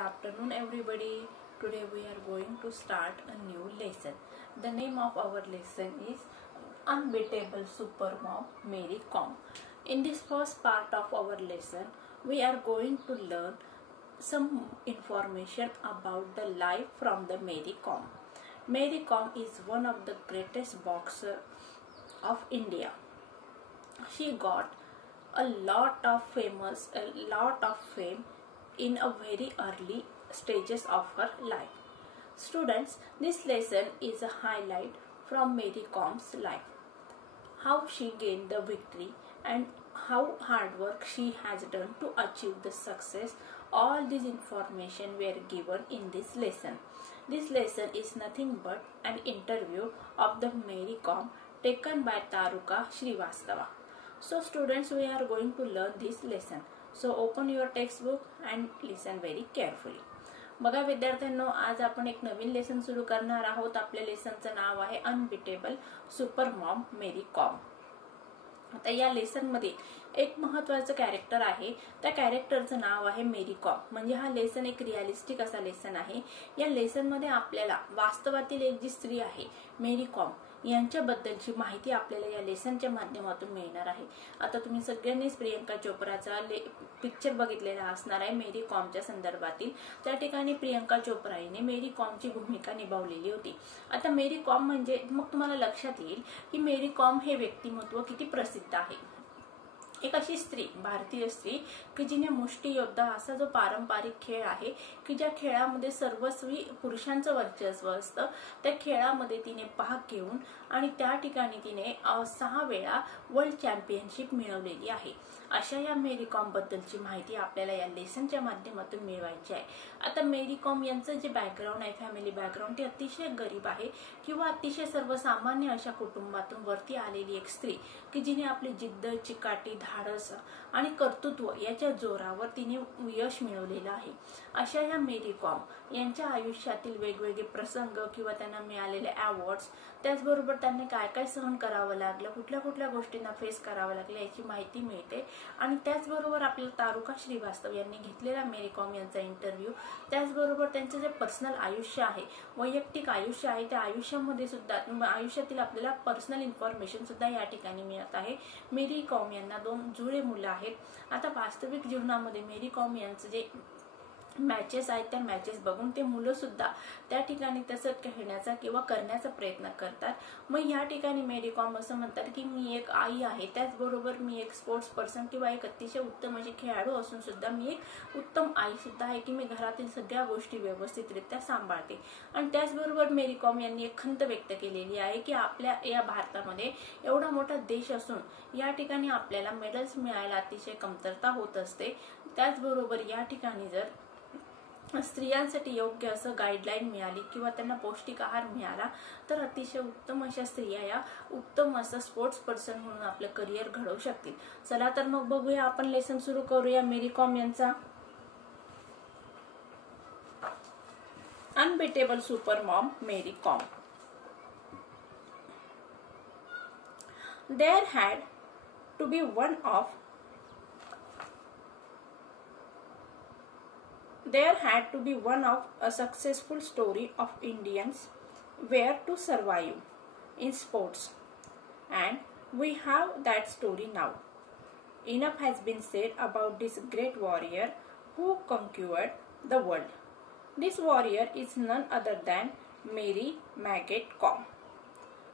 afternoon everybody. Today we are going to start a new lesson. The name of our lesson is Unbeatable Supermom Mary Kom. In this first part of our lesson, we are going to learn some information about the life from the Mary Kom. Mary Kom is one of the greatest boxers of India. She got a lot of fame in a very early stages of her life. Students, this lesson is a highlight from Mary Kom's life. How she gained the victory and how hard work she has done to achieve the success. All this information were given in this lesson. This lesson is nothing but an interview of the Mary Kom taken by Taruka Srivastava. So students, we are going to learn this lesson. So open your textbook and listen very carefully. बघा विद्यार्थ्यांनो, आज आपण एक नवीन lesson सुरू करणार आहोत. आपल्या लेसनचं नाव आहे अनबिटेबल सुपरमॉम मेरी कॉम. आता या लेसन मध्ये एक महत्त्वाचं कॅरेक्टर आहे. त्या कॅरेक्टरचं नाव आहे मेरी कॉम. म्हणजे हा लेसन एक रिअलिस्टिक असा लेसन आहे. या लेसन मध्ये आपल्याला वास्तवातील एक जी स्त्री आहे मेरी कॉम यांच्याबद्दलची माहिती आपल्याला या लेसनच्या माध्यमातून मिळणार आहे. आता तुम्ही सगळ्यांनीच प्रियंका चोप्राचा पिक्चर बघितलेला असणार आहे मेरी कॉमच्या संदर्भातील. त्या ठिकाणी प्रियंका चोप्रा हिने मेरी कॉमची भूमिका निभावलेली होती. आता मेरी कॉम म्हणजे मग तुम्हाला लक्षात येईल की मेरी कॉम हे व्यक्तिमत्व किती प्रसिद्ध आहे. एक अशी स्त्री, भारतीय स्त्री की जिने मुष्टियोद्धा असा जो पारंपरिक खेळ आहे की ज्या खेळामध्ये सर्वस्वी पुरुषांचं वर्चस्व असतं, त्या खेळामध्ये तिने भाग घेऊन आणि त्या ठिकाणी तिने 6 वेळा वर्ल्ड चॅम्पियनशिप मिळवलेली आहे. अशा या मेरी कॉम बद्दलची माहिती आपल्याला या लेसनच्या माध्यमातून मिळवायची आहे. आता मेरी कॉम यांचं जे बॅकग्राऊंड आहे, फॅमिली बॅकग्राऊंड, ते अतिशय गरीब आहे किंवा अतिशय सर्वसामान्य अशा कुटुंबातून वरती आलेली एक स्त्री की जिने आपली जिद्द, चिकाटी, धाडस आणि कर्तृत्व याच्या जोरावर तिने यश मिळवलेलं आहे. अशा या मेरी कॉम यांच्या आयुष्यातील वेगवेगळे प्रसंग किंवा त्यांना मिळालेले अवॉर्ड्स, त्याचबरोबर त्यांनी काय काय सहन करावं लागलं, कुठल्या कुठल्या गोष्टींना फेस करावं लागलं याची माहिती मिळते. आणि त्याचबरोबर आपल्याला तारुका श्रीवास्तव यांनी घेतलेला मेरी कॉम यांचा इंटरव्ह्यू, त्याचबरोबर त्यांचं जे पर्सनल आयुष्य आहे, वैयक्तिक आयुष्य आहे, त्या आयुष्यामध्ये सुद्धा आयुष्यातील आपल्याला पर्सनल इन्फॉर्मेशन सुद्धा या ठिकाणी मिळत आहे. मेरी कॉम यांना 2 जुळे मुलं आहेत. आता वास्तविक जीवनामध्ये मेरी कॉम यांचं जे मॅचेस आहेत त्या मॅचेस बघून ते मुलं सुद्धा त्या ठिकाणी तसं खेळण्याचा किंवा करण्याचा प्रयत्न करतात. मग या ठिकाणी मेरी कॉम असं म्हणतात की मी एक आई आहे, त्याचबरोबर मी एक स्पोर्ट्स पर्सन किंवा एक अतिशय उत्तम अशी खेळाडू असून सुद्धा मी एक उत्तम आई सुद्धा आहे की मी घरातील सगळ्या गोष्टी व्यवस्थितरित्या सांभाळते. आणि त्याचबरोबर मेरी कॉम यांनी एक खंत व्यक्त केलेली आहे की आपल्या या भारतामध्ये एवढा मोठा देश असून या ठिकाणी आपल्याला मेडल्स मिळायला अतिशय कमतरता होत असते. त्याचबरोबर या ठिकाणी जर स्त्रियांसाठी योग्य असं गाईडलाईन मिळाली किंवा त्यांना पौष्टिक आहार मिळाला तर अतिशय उत्तम अशा स्त्रिया या उत्तम असं स्पोर्ट्स पर्सन म्हणून आपलं करिअर घडवू शकतील. चला तर मग बघूया, आपण लेसन सुरू करूया मेरी कॉम यांचा. Unbeatable supermom Mary Kom. There had to be one of a successful story of Indians where to survive in sports, and we have that story now. Enough has been said about this great warrior who conquered the world. This warrior is none other than Mary Maggot Kom,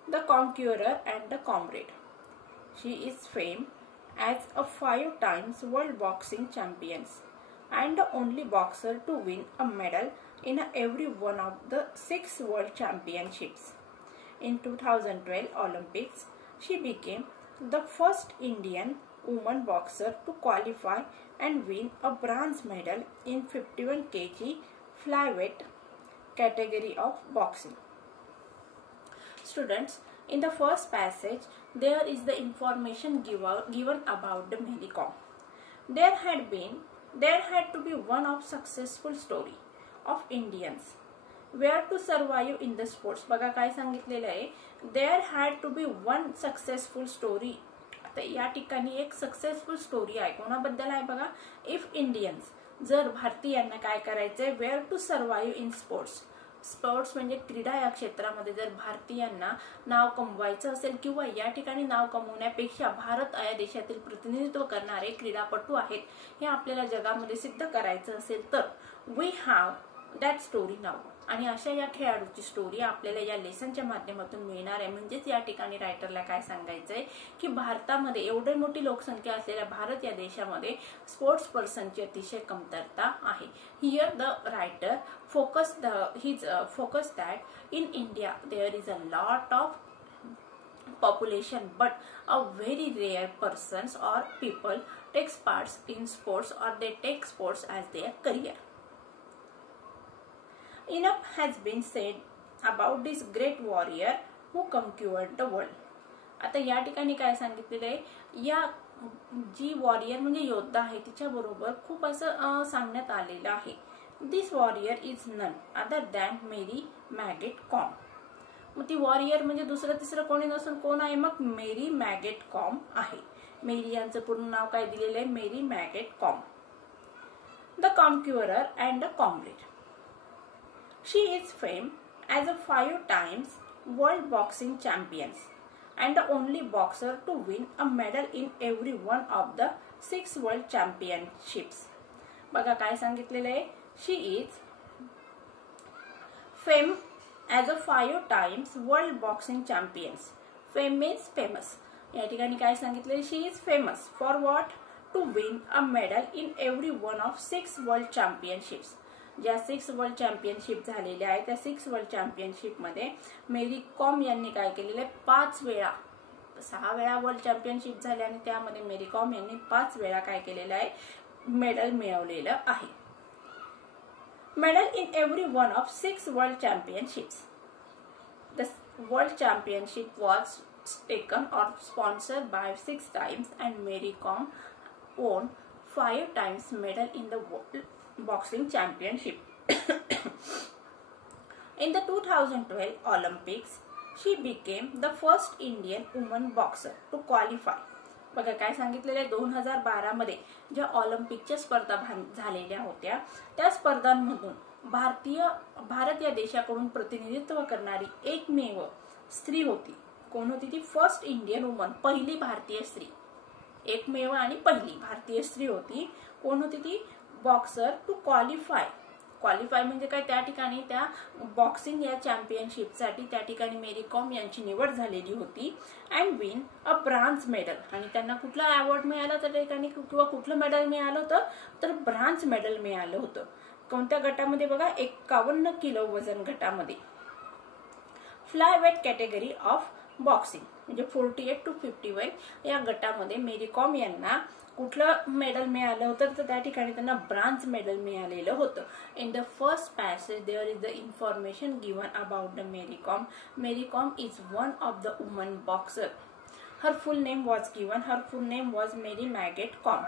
the conqueror and the comrade. She is famed as a 5 times world boxing champion and the only boxer to win a medal in every one of the 6 world championships. In 2012 Olympics, she became the first Indian woman boxer to qualify and win a bronze medal in 51 kg flyweight category of boxing. Students, in the first passage, there is the information given about the Mary Kom. There had to be one of successful story of Indians where to survive in the sports. बघा काय सांगितलेलं आहे, there had to be one successful story. आता या ठिकाणी एक successful story आहे. कोणाबद्दल आहे बघा, इफ इंडियन्स जर भारतीयांना काय करायचंय, were to survive in sports. Sports म्हणजे क्रीडा या क्षेत्रामध्ये जर भारतीयांना नाव कमवायचं असेल किंवा या ठिकाणी नाव कमवण्यापेक्षा भारत या देशातील प्रतिनिधित्व करणारे क्रीडापटू आहेत हे आपल्याला जगामध्ये सिद्ध करायचं असेल तर वी हॅव दॅट स्टोरी नाव. आणि अशा या खेळाडूची स्टोरी आपल्याला या लेसनच्या माध्यमातून मिळणार आहे. म्हणजेच या ठिकाणी रायटरला काय सांगायचंय की भारतामध्ये एवढी मोठी लोकसंख्या असलेल्या भारत या देशामध्ये स्पोर्ट्स पर्सनची अतिशय कमतरता आहे. Here the writer focus that in India there is a lot of population but a very rare persons or people takes parts in sports or they take sports as their career. Enough has been said about this great warrior who conquered the world. आता या ठिकाणी काय सांगितलेलं आहे, या जी warrior म्हणजे योद्धा आहे तिच्या बरोबर खूप असं सांगण्यात आलेलं आहे. This warrior is none other than Mary Mangte Kom. मग ती वॉरियर म्हणजे दुसरं तिसरं कोणी नसून कोण आहे, मग मेरी मॅगेट कॉम आहे. मेरी यांचं पूर्ण नाव काय दिलेलं आहे, Mary Mangte Kom. The conqueror and the comrade. She is famed as a 5 times world boxing champion and the only boxer to win a medal in every one of the 6 world championships. बघा काय सांगितलेलं आहे, she is famed as a 5 times world boxing champions. Fame means famous. या ठिकाणी काय सांगितले, she is famous for what? To win a medal in every one of 6 world championships. ज्या 6 world championship झालेल्या आहेत त्या 6 वर्ल्ड चॅम्पियनशिप मध्ये मेरी com यांनी काय केलेलं आहे, 5 वेळा, 6 वेळा वर्ल्ड चॅम्पियनशिप झाल्या आणि त्यामध्ये मेरी कॉम यांनी 5 वेळा काय केलेलं आहे, मेडल मिळवलेलं आहे. Medal in every one of 6 world championships. The world championship was taken और sponsored by 6 times and Mary Kom won 5 times medal in the world boxing championship. In the 2012 Olympics, she became the first Indian woman boxer to qualify. बघा काय सांगितलेलं आहे, 2012 मध्ये ज्या ऑलिम्पिकच्या स्पर्धा झालेल्या होत्या त्या स्पर्धांमधून भारत या देशाकडून प्रतिनिधित्व करणारी एकमेव स्त्री होती. कोण होती ती? फर्स्ट इंडियन वुमन, पहिली भारतीय स्त्री. एकमेव आणि पहिली भारतीय स्त्री होती. कोण होती ती? Boxer to qualify. क्वालिफाय म्हणजे काय, त्या ठिकाणी त्या बॉक्सिंग या चॅम्पियनशिपसाठी त्या ठिकाणी मेरी कॉम यांची निवड झालेली होती. And win a bronze medal. आणि त्यांना कुठला अवॉर्ड मिळाला त्या ठिकाणी किंवा कुठलं मेडल मिळालं होतं, तर ब्रॉन्झ मेडल मिळालं होतं. कोणत्या गटामध्ये? बघा 51 किलो वजन गटामध्ये. फ्लायवेट कॅटेगरी ऑफ बॉक्सिंग म्हणजे 48 to 51 या गटामध्ये मेरी कॉम यांना कुठलं मेडल मिळालं होतं, तर त्या ठिकाणी त्यांना ब्रॉन्झ मेडल मिळालेलं होतं. In the first passage there is the information given about the Mary Kom. Mary Kom is one of the woman boxer. Her full name was given. Her full name was Mary Mangte Kom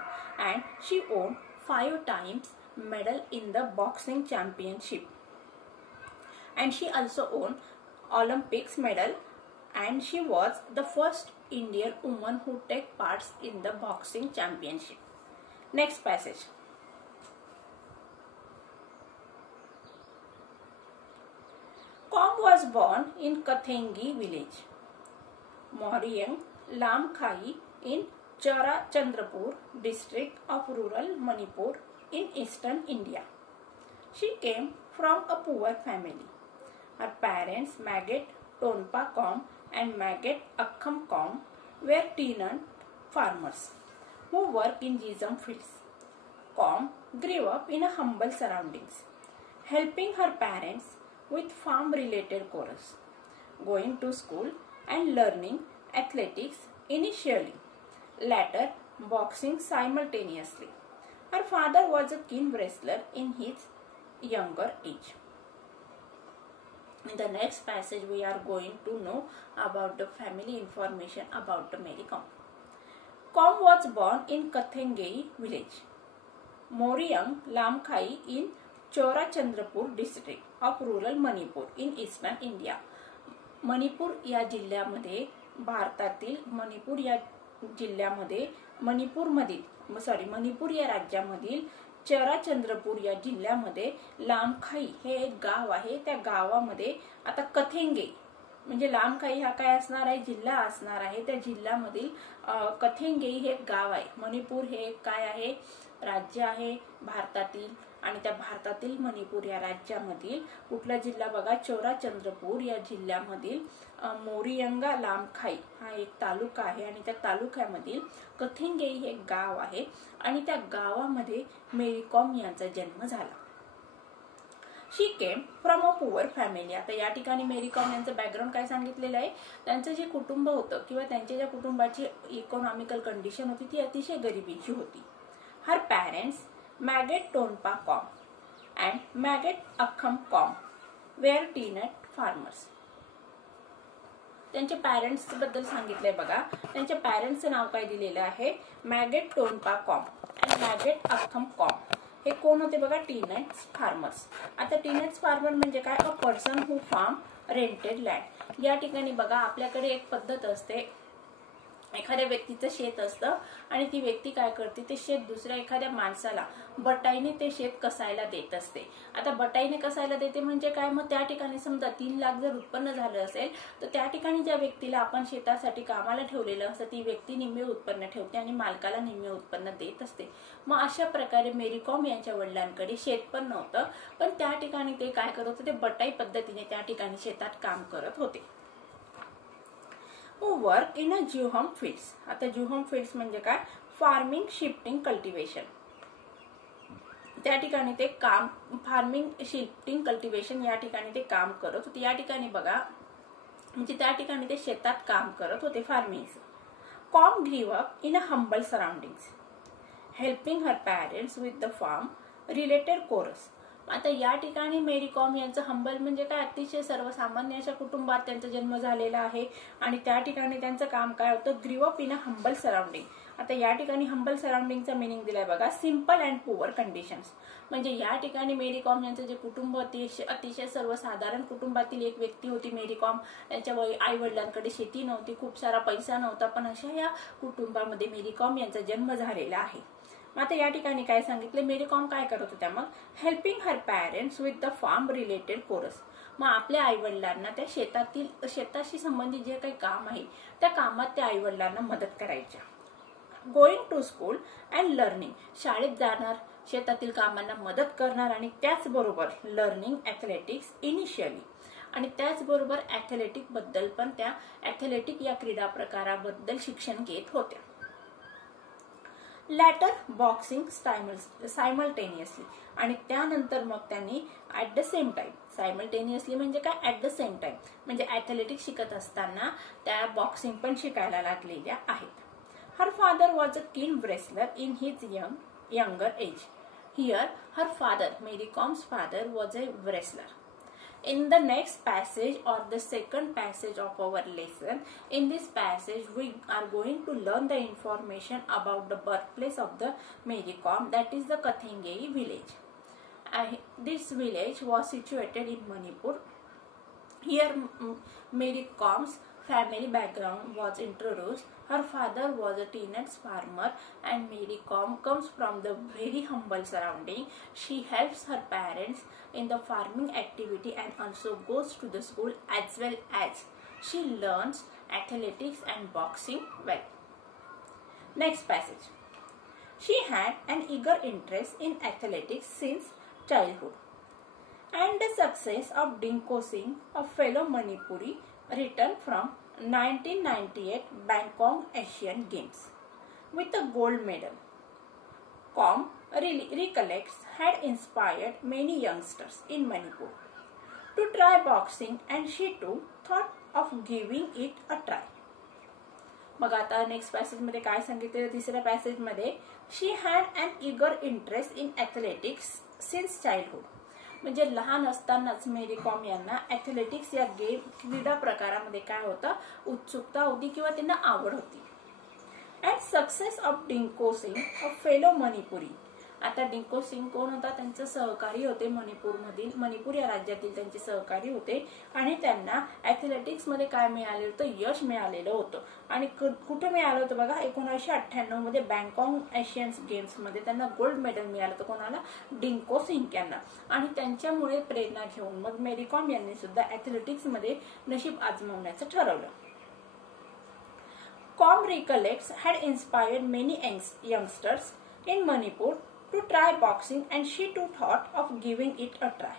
and she won 5 times medal in the boxing championship. And she also won Olympics medal and she was the first Indian woman who take parts in the boxing championship. Next passage. Kom was born in Kathengi village, Moriyang, Lamkhai in Charachandrapur district of rural Manipur in eastern India. She came from a poor family. Her parents Maget Tonpa Kom and Maget Akham Kom were tenant farmers who work in jism fields. Kom grew up in a humble surroundings, helping her parents with farm-related chores, going to school and learning athletics initially, later boxing simultaneously. Her father was a keen wrestler in his younger age. In the next passage, we are going to know about the family information about the Mary Kom. Kom was born in Kathengi village, Moriyang, Lamkhai in Chorachandrapur district of rural Manipur in eastern India. Manipur या जिल्ह्यामध्ये, भारतातील मणिपूर या जिल्ह्यामध्ये, मणिपूर या राज्यामधील चुराचंद्रपूर या जिल्ह्यामध्ये लामखाई हे एक गाव आहे. त्या गावामध्ये आता कथेंगे म्हणजे लामखाई हा काय असणार आहे, जिल्हा असणार आहे. त्या जिल्ह्यामधील कथेंगे हे एक गाव आहे. मणिपूर हे एक काय आहे, राज्य आहे भारतातील. आणि त्या भारतातील मणिपूर या राज्यामधील कुठला जिल्हा बघा, चुराचंद्रपूर या जिल्ह्यामधील मोरियंगा लामखाई हा एक तालुका आहे. आणि त्या तालुक्यामधील कथेंगे हे एक गाव आहे. आणि त्या गावामध्ये मेरी कॉम यांचा जन्म झाला. She came from a poor family. आता या ठिकाणी मेरी कॉम यांचं बॅकग्राऊंड काय सांगितलेलं आहे, त्यांचं जे कुटुंब होतं किंवा त्यांच्या ज्या कुटुंबाची इकॉनॉमिकल कंडिशन होती ती अतिशय गरिबीची होती. Her parents Mangte Tonpa Kom and Mangte Akham Kom were tenant farmers. त्यांच्या पॅरेंट्स बद्दल सांगितलंय बघा. त्यांच्या पॅरेंट्सचं नाव काय दिलेलं आहे, मॅगेट टोनपा कॉम अँड मॅगेट अखम कॉम. हे कोण होते बघा, टीनट्स फार्मर्स. आता टीनट्स फार्मर म्हणजे काय, a person who farm rented land. या ठिकाणी बघा आपल्याकडे एक पद्धत असते, एखाद्या व्यक्तीचं शेत असतं आणि ती व्यक्ती काय करते, ते शेत दुसऱ्या एखाद्या माणसाला बटाईने ते शेत कसायला देत असते. आता बटाईने कसायला देते म्हणजे काय, मग त्या ठिकाणी समजा 3 लाख जर उत्पन्न झालं असेल तर त्या ठिकाणी ज्या व्यक्तीला आपण शेतासाठी कामाला ठेवलेलं असतं ती व्यक्ती निम्मे उत्पन्न ठेवते आणि मालकाला निम्मे उत्पन्न देत असते. मग अशा प्रकारे मेरी कॉम यांच्या वडिलांकडे शेत पण नव्हतं, पण त्या ठिकाणी ते काय करत होते, बटाई पद्धतीने त्या ठिकाणी शेतात काम करत होते. Work in a jhum fields. आता जुहम फील्ड्स म्हणजे काय, फार्मिंग, शिफ्टिंग, कल्टिवेशन. त्या ठिकाणी ते काम, फार्मिंग, शिफ्टिंग, कल्टिवेशन या ठिकाणी ते काम करत होते. या ठिकाणी बघा म्हणजे त्या ठिकाणी ते शेतात काम करत होते, farming. Kom grew up in a humble surroundings helping her parents with the farm related chores. आता या ठिकाणी मेरी कॉम यांचं हंबल म्हणजे काय, अतिशय सर्वसामान्य अशा कुटुंबात त्यांचा जन्म झालेला आहे. आणि त्या ठिकाणी त्यांचं काम काय होतं, ग्रीव up in a humble surrounding. आता या ठिकाणी हंबल सराउंडिंगचा मिनिंग दिलाय बघा, सिंपल अँड पुअर कंडिशन्स. म्हणजे या ठिकाणी मेरी कॉम यांचं जे कुटुंब होते अतिशय सर्वसाधारण कुटुंबातील एक व्यक्ती होती मेरी कॉम. त्यांच्या आई वडिलांकडे शेती नव्हती, खूप सारा पैसा नव्हता, पण अशा या कुटुंबामध्ये मेरी कॉम यांचा जन्म झालेला आहे. आता या ठिकाणी काय सांगितले, मेरी कॉम काय करत होत्या, मग helping her parents with the farm related chores. मग आपल्या आई वडिलांना त्या शेताशी संबंधित जे काही काम आहे त्या कामात त्या आई वडिलांना मदत करायच्या. Going to school and learning. शाळेत जाणार, शेतातील कामांना मदत करणार आणि त्याचबरोबर लर्निंग ॲथलेटिक्स इनिशियली. आणि त्याचबरोबर ॲथलेटिक बद्दल पण त्या ॲथलेटिक या क्रीडा प्रकाराबद्दल शिक्षण घेत होत्या. Later boxing simultaneously. आणि त्यानंतर मग त्यांनी at the same time, simultaneously म्हणजे काय, ॲट द सेम टाइम म्हणजे ॲथलेटिक्स शिकत असताना त्या बॉक्सिंग पण शिकायला लागलेल्या आहेत. हर फादर वॉज अ कीन wrestler in his younger age. Here, her father, Mary Com's father, was a wrestler. In the next passage or the second passage of our lesson, in this passage we are going to learn the information about the birthplace of the Mary Com, that is the Kathengei village. This village was situated in Manipur. Here Mary Com's family background was introduced. Her father was a tenant farmer and Mary Com comes from the very humble surrounding. She helps her parents in the farming activity and also goes to the school, as well as she learns athletics and boxing well. Next passage. She had an eager interest in athletics since childhood. And the success of Dinko Singh, a fellow Manipuri, returned from 1998 Bangkok Asian Games with a gold medal. Com recollects had inspired many youngsters in Manipur to try boxing and she too thought of giving it a try. मग आता next passage मध्ये काय सांगितलं, तिसऱ्या passage मध्ये she had an eager interest in athletics since childhood. म्हणजे लहान असतानाच मेरी कॉम यांना ॲथलेटिक्स या गेम क्रीडा प्रकारामध्ये काय होतं, उत्सुकता होती किंवा त्यांना आवड होती. And success of Dingko Singh, a fellow Manipuri, आता डिंको सिंग कोण होता, त्यांचे सहकारी होते, मणिपूर या राज्यातील त्यांचे सहकारी होते आणि त्यांना ऍथलेटिक्स मध्ये काय मिळाले होतं, यश मिळालेलं होतं. आणि कुठे मिळालं होतं बघा, 1998 मध्ये बँकॉक एशियन गेम्स मध्ये त्यांना गोल्ड मेडल मिळालं होतं. कोणाला, डिंको सिंग यांना. आणि त्यांच्यामुळे प्रेरणा घेऊन मग मेरी कॉम यांनी सुद्धा ऍथलेटिक्स मध्ये नशीब आजमावण्याचं ठरवलं. Kom recollects had inspired many youngsters in Manipur to try boxing and she too thought of giving it a try.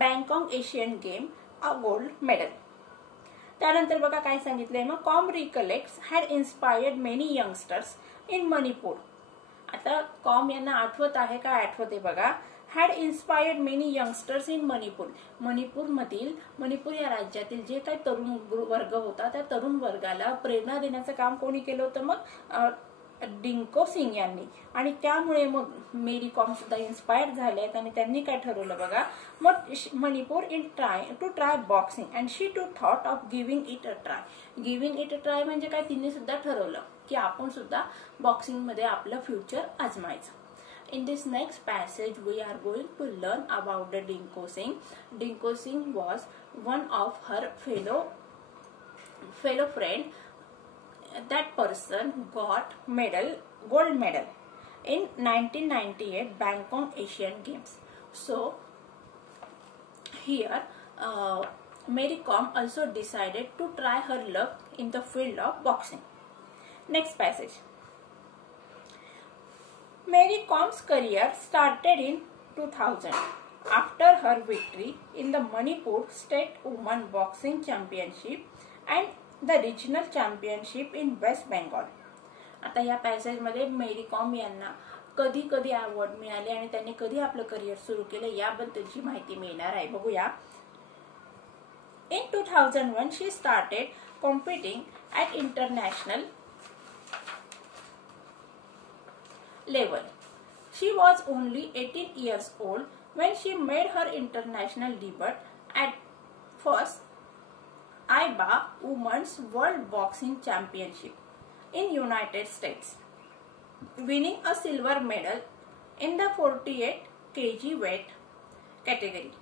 Bangkok Asian Game, a gold medal. त्यानंतर बघा काय सांगितलंय मग, Kom recollects had inspired many youngsters in Manipur. आता कॉम यांना आठवत आहे काय, आठवते बघा, had inspired many youngsters in Manipur. Manipur या राज्यातील जे काही तरुण वर्ग होता त्या तरुण वर्गाला प्रेरणा देण्याचं काम कोणी केलं होतं, मग डिंको सिंग यांनी. आणि त्यामुळे मग मेरी कॉम सुद्धा इन्स्पायर झाले आहेत आणि त्यांनी काय ठरवलं बघा, मग Manipur to try boxing and she too thought of giving it a try. Giving it a try म्हणजे काय, तिने सुद्धा ठरवलं की आपण सुद्धा बॉक्सिंग मध्ये आपलं future आजमायचं. In this next passage, we are going to learn about the Dinko Singh. Dinko Singh was one of her fellow friend. That person got gold medal in 1998 Bangkok Asian Games. So here, Mary Kom also decided to try her luck in the field of boxing. Next passage. Mary Kom's career started in 2000 after her victory in the Manipur State Women Boxing Championship and the Regional Championship in West Bengal. आता या passage मध्ये मेरी कॉम यांना कधी कधी award मिळाले आणि त्यांनी कधी आपलं करिअर सुरू केलं याबद्दलची माहिती मिळणार आहे, बघूया. In 2001 she started competing at international level. She was only 18 years old when she made her international debut at first IBA Women's World Boxing Championship in United States, winning a silver medal in the 48 kg weight category.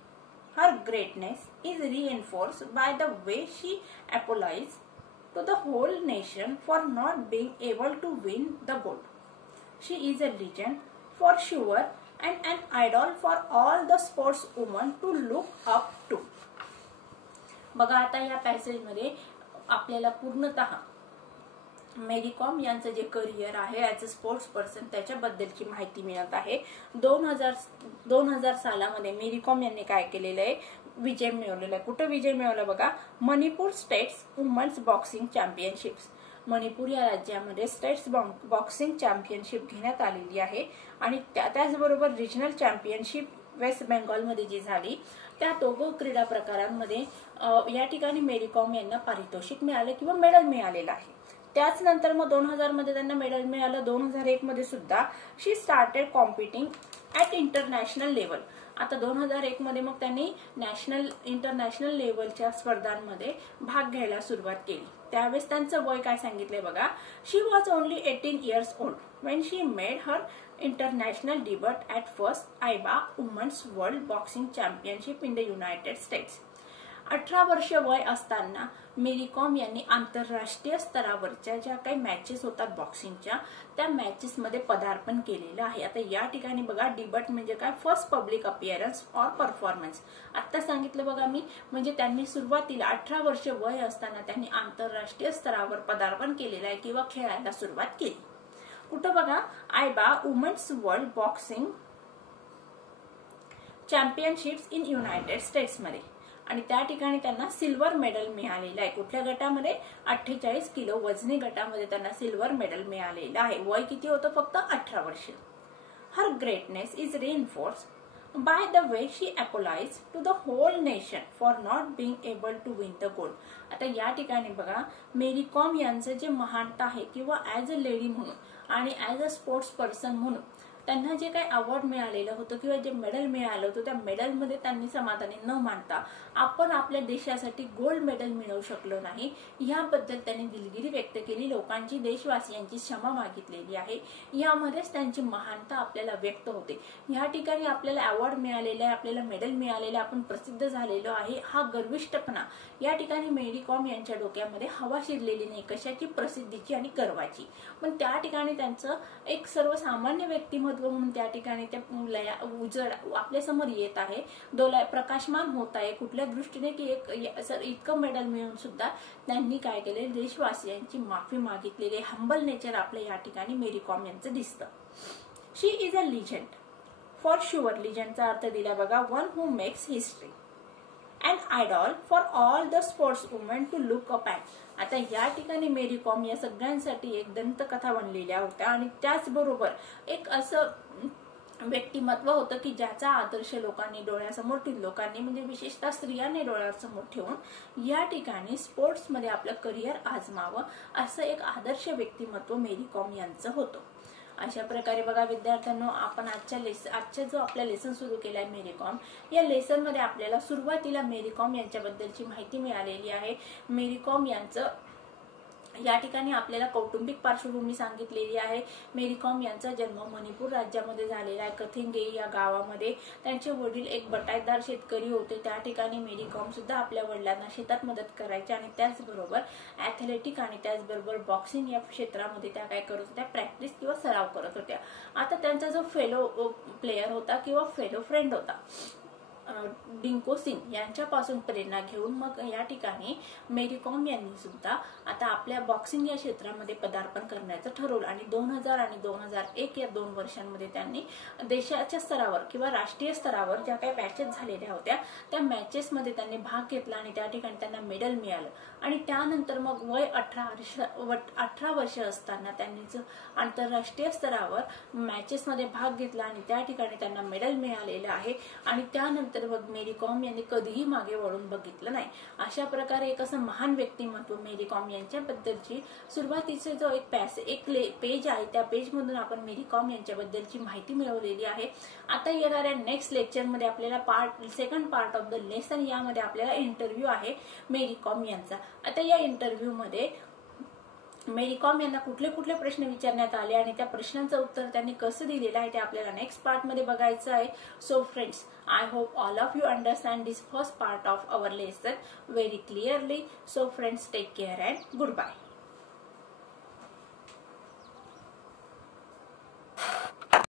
Her greatness is reinforced by the way she apologized to the whole nation for not being able to win the gold. She is a legend for sure and an idol for all the sportswomen to look up to. बघा आता या passage मध्ये आपल्याला पूर्णतः मेरी कॉम यांचं जे career आहे as a sports person त्याच्याबद्दलची माहिती मिळत आहे. 2000 सालामध्ये मेरी कॉम यांनी काय केलेलं आहे, विजय मिळवलेला आहे. कुठं विजय मिळवला बघा, Manipur states women's boxing championships. Manipur या राज्यामध्ये स्टेट्स बॉक्सिंग चॅम्पियनशिप घेण्यात आलेली आहे आणि त्याचबरोबर रिजनल चॅम्पियनशिप वेस्ट बेंगॉलमध्ये जी झाली त्या दोघं क्रीडा प्रकारांमध्ये या ठिकाणी मेरी कॉम यांना पारितोषिक मिळाले किंवा मेडल मिळालेलं आहे. त्याच नंतर मग 2000 मध्ये त्यांना मेडल मिळालं. 2001 मध्ये सुद्धा she started competing at international level. आता 2001 मध्ये मग त्यांनी इंटरनॅशनल लेवलच्या स्पर्धांमध्ये भाग घ्यायला सुरुवात केली. त्यावेळेस त्यांचं वय काय सांगितलंय बघा, शी was only 18 years old when she made her international debut at first IBA Women's World Boxing Championship in the United States. 18 वर्ष वय असताना मेरी कॉम यांनी आंतरराष्ट्रीय स्तरावरच्या ज्या काही मॅचेस होतात बॉक्सिंगच्या त्या मॅचेस मध्ये पदार्पण केलेलं आहे. आता या ठिकाणी बघा, डिबट म्हणजे काय, first public appearance or performance. आता सांगितलं बघा मी, म्हणजे त्यांनी सुरुवातीला 18 वर्ष वय असताना त्यांनी आंतरराष्ट्रीय स्तरावर पदार्पण केलेलं आहे किंवा खेळायला सुरुवात केली. कुठं बघा, AIBA women's world boxing championships in United States मध्ये. आणि त्या ठिकाणी त्यांना सिल्वर मेडल मिळालेलं आहे. कुठल्या गटामध्ये, 48 किलो वजनी गटामध्ये त्यांना सिल्वर मेडल मिळालेलं आहे. वय किती होतं, फक्त 18 वर्ष. Her greatness is reinforced by the way she apologise to the whole nation for not being able to win the gold. आता या ठिकाणी बघा, मेरी कॉम यांचं जे महानता आहे किंवा ऍज अ लेडी म्हणून आणि ऍज अ स्पोर्ट्स पर्सन म्हणून त्यांना जे काही अवॉर्ड मिळालेलं होतं किंवा जे मेडल मिळालं होतं त्या मेडलमध्ये त्यांनी समाधानी न मानता आपण आपल्या देशासाठी गोल्ड मेडल मिळवू शकलो नाही याबद्दल त्यांनी दिलगिरी व्यक्त केली, लोकांची देशवासियांची क्षमा मागितलेली आहे। यामध्येच त्यांची महानता आपल्याला व्यक्त होते। या ठिकाणी आपल्याला अवॉर्ड मिळालेला आहे, आपल्याला मेडल मिळालेला, आपण प्रसिद्ध झालेलो आहे, हा गर्विष्ठपणा या ठिकाणी मेरी कॉम यांच्या डोक्यामध्ये हवा शिरलेली नाही, कशाची, प्रसिद्धीची आणि गर्वाची। पण त्या ठिकाणी त्यांचं एक सर्वसामान्य व्यक्तिमत्व म्हणून त्या ठिकाणी ते उजळ आपल्या समोर येत आहे, प्रकाशमान होत आहे। कुठल्या दृष्टीने की एक इतकं मेडल मिळून सुद्धा त्यांनी काय केले, देशवासियांची माफी मागितलेली, हंबल नेचर आपल्या या ठिकाणी मेरी कॉम यांचं दिसतं। She is a legend for sure, लिजेंडचा अर्थ दिला बघा, one who makes history, and idol for all the sports women to look up at. आता या ठिकाणी मेरी कॉम या सगळ्यांसाठी एक दंतकथा बनलेल्या होत्या आणि त्याचबरोबर एक असं व्यक्तिमत्व होतं की ज्याचा आदर्श लोकांनी डोळ्यासमोर ठेवून, लोकांनी म्हणजे विशेषतः स्त्रियांनी डोळ्यासमोर ठेवून या ठिकाणी स्पोर्ट्समध्ये आपलं करिअर आजमावं असं एक आदर्श व्यक्तिमत्व मेरी कॉम यांचं होतं। अशा प्रकारे बघा विद्यार्थ्यांनो, आपण आजच्या जो आपला लेसन सुरू केलाय मेरी कॉम, या लेसन मध्ये आपल्याला सुरुवातीला मेरी कॉम यांच्याबद्दलची माहिती मिळालेली आहे। मेरी कॉम यांचं या ठिकाणी आपल्याला कौटुंबिक पार्श्वभूमी सांगितलेली आहे। मेरी कॉम यांचा जन्म मणिपूर राज्यामध्ये झालेला आहे, कथिंगे या गावामध्ये। त्यांचे वडील एक बागायतदार शेतकरी होते। त्या ठिकाणी मेरी कॉम सुद्धा आपल्या वडिलांना शेतात मदत करायच्या आणि त्याचबरोबर ॲथलेटिक आणि त्याचबरोबर बॉक्सिंग या क्षेत्रामध्ये त्या काय करत होत्या, प्रॅक्टिस किंवा सराव करत होत्या। आता त्यांचा जो फेलो प्लेयर होता किंवा फेलो फ्रेंड होता डिंको सिंग यांच्यापासून प्रेरणा घेऊन मग या ठिकाणी मेरी कॉम यांनी सुद्धा आता आपल्या बॉक्सिंग या क्षेत्रामध्ये पदार्पण करण्याचं ठरवलं आणि 2000 आणि 2001 या 2 वर्षांमध्ये त्यांनी देशाच्या स्तरावर किंवा राष्ट्रीय स्तरावर ज्या काही मॅचेस झालेल्या होत्या त्या मॅचेसमध्ये त्यांनी भाग घेतला आणि त्या ठिकाणी त्यांना मेडल मिळालं। आणि त्यानंतर मग वय 18 वर्ष असताना त्यांनी आंतरराष्ट्रीय स्तरावर मॅचेसमध्ये भाग घेतला आणि त्या ठिकाणी त्यांना मेडल मिळालेलं आहे। आणि त्यानंतर मग मेरी कॉम यांनी कधीही मागे वळून बघितलं नाही। अशा प्रकारे एक असं महान व्यक्तिमत्व मेरी कॉम यांच्याबद्दलची सुरुवातीचे जो एक पेज आहे त्या पेज मधून आपण मेरी कॉम यांच्याबद्दलची माहिती मिळवलेली आहे। आता येणाऱ्या नेक्स्ट लेक्चर मध्ये आपल्याला second part of the lesson यामध्ये आपल्याला इंटरव्ह्यू आहे मेरी कॉम यांचा। आता या इंटरव्ह्यू मध्ये मेरी कॉम यांना कुठले कुठले प्रश्न विचारण्यात आले आणि त्या प्रश्नांचं उत्तर त्यांनी कसं दिलेलं आहे ते आपल्याला नेक्स्ट पार्ट मध्ये बघायचं आहे। So friends, I hope all of you understand this first part of our lesson very clearly. So friends, take care and goodbye.